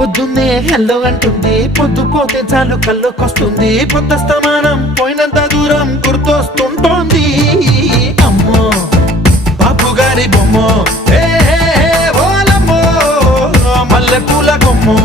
పొద్దున్నే హెల్లో అంటుంది, పొద్దు పోతే చాలు కళ్ళొకొస్తుంది, పొద్దస్తమానం పోయినంత దూరం గుర్తొస్తుంటోంది. అమ్మో బాపు గారి బొమ్మో, ఓలమ్మో మల్లె పూల కొమ్మో.